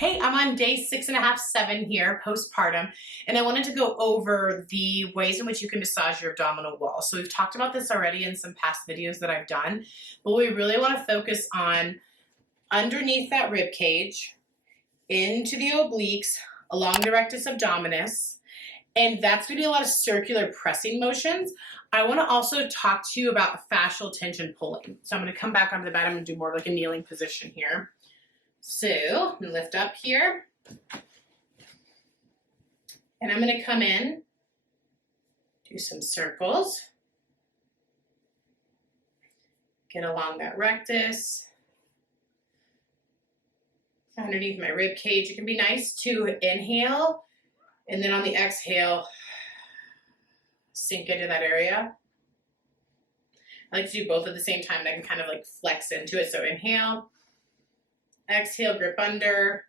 Hey, I'm on day 6.5, 7 here, postpartum, and I wanted to go over the ways in which you can massage your abdominal wall. So we've talked about this already in some past videos that I've done, but we really want to focus on underneath that rib cage, into the obliques, along the rectus abdominis, and that's going to be a lot of circular pressing motions. I want to also talk to you about fascial tension pulling. So I'm going to come back onto the bed. I'm going to do more of like a kneeling position here. So I'm going to lift up here, and I'm going to come in, do some circles, get along that rectus, underneath my rib cage. It can be nice to inhale, and then on the exhale, sink into that area. I like to do both at the same time, and I can kind of like flex into it. So inhale. Exhale, grip under.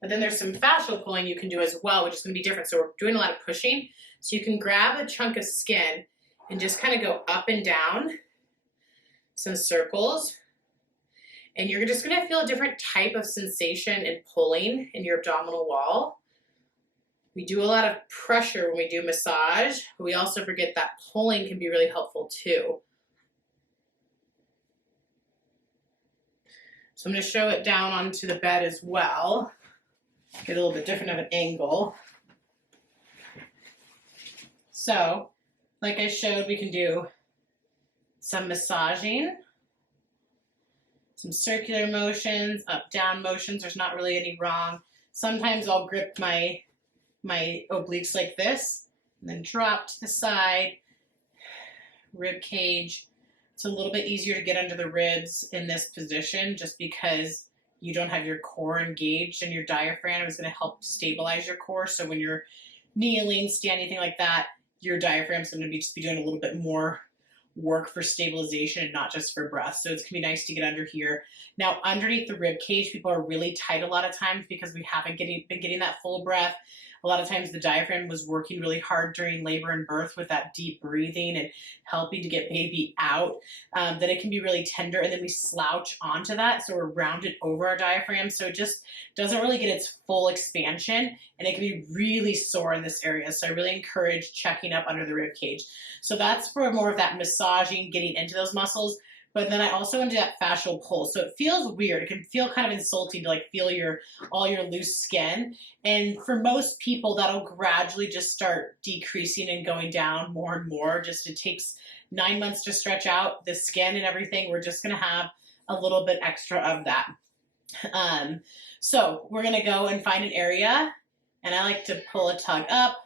But then there's some fascial pulling you can do as well, which is going to be different. So we're doing a lot of pushing. So you can grab a chunk of skin and just kind of go up and down some circles. And you're just going to feel a different type of sensation in pulling in your abdominal wall. We do a lot of pressure when we do massage, but we also forget that pulling can be really helpful too. So I'm going to show it down onto the bed as well. Get a little bit different of an angle. So, like I showed, we can do some massaging, some circular motions, up, down motions. There's not really any wrong. Sometimes I'll grip my obliques like this, and then drop to the side, rib cage. It's a little bit easier to get under the ribs in this position just because you don't have your core engaged, and your diaphragm is going to help stabilize your core. So when you're kneeling, standing, anything like that, your diaphragm is going to just be doing a little bit more work for stabilization and not just for breath. So it's going to be nice to get under here. Now, underneath the rib cage, people are really tight a lot of times because we haven't been getting that full breath. A lot of times the diaphragm was working really hard during labor and birth with that deep breathing and helping to get baby out, that it can be really tender, and then we slouch onto that, so we're rounded over our diaphragm, so it just doesn't really get its full expansion, and it can be really sore in this area. So I really encourage checking up under the rib cage. So that's for more of that massaging, getting into those muscles. But then I also into that fascial pull. So it feels weird. It can feel kind of insulting to like feel all your loose skin. And for most people, that'll gradually just start decreasing and going down more and more. Just it takes 9 months to stretch out the skin and everything. We're just going to have a little bit extra of that. So we're going to go and find an area. And I like to pull a tug up,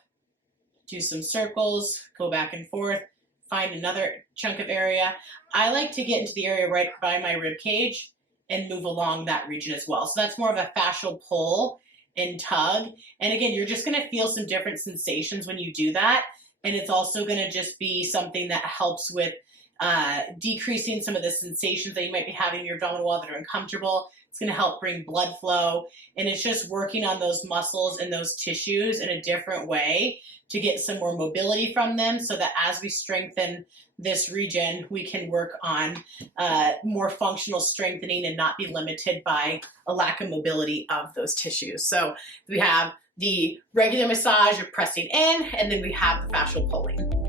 do some circles, go back and forth, find another chunk of area. I like to get into the area right by my rib cage and move along that region as well. So that's more of a fascial pull and tug. And again, you're just going to feel some different sensations when you do that. And it's also going to just be something that helps with decreasing some of the sensations that you might be having in your abdominal wall that are uncomfortable. It's going to help bring blood flow, and it's just working on those muscles and those tissues in a different way to get some more mobility from them, so that as we strengthen this region, we can work on more functional strengthening and not be limited by a lack of mobility of those tissues. So we have the regular massage of pressing in, and then we have the fascial pulling.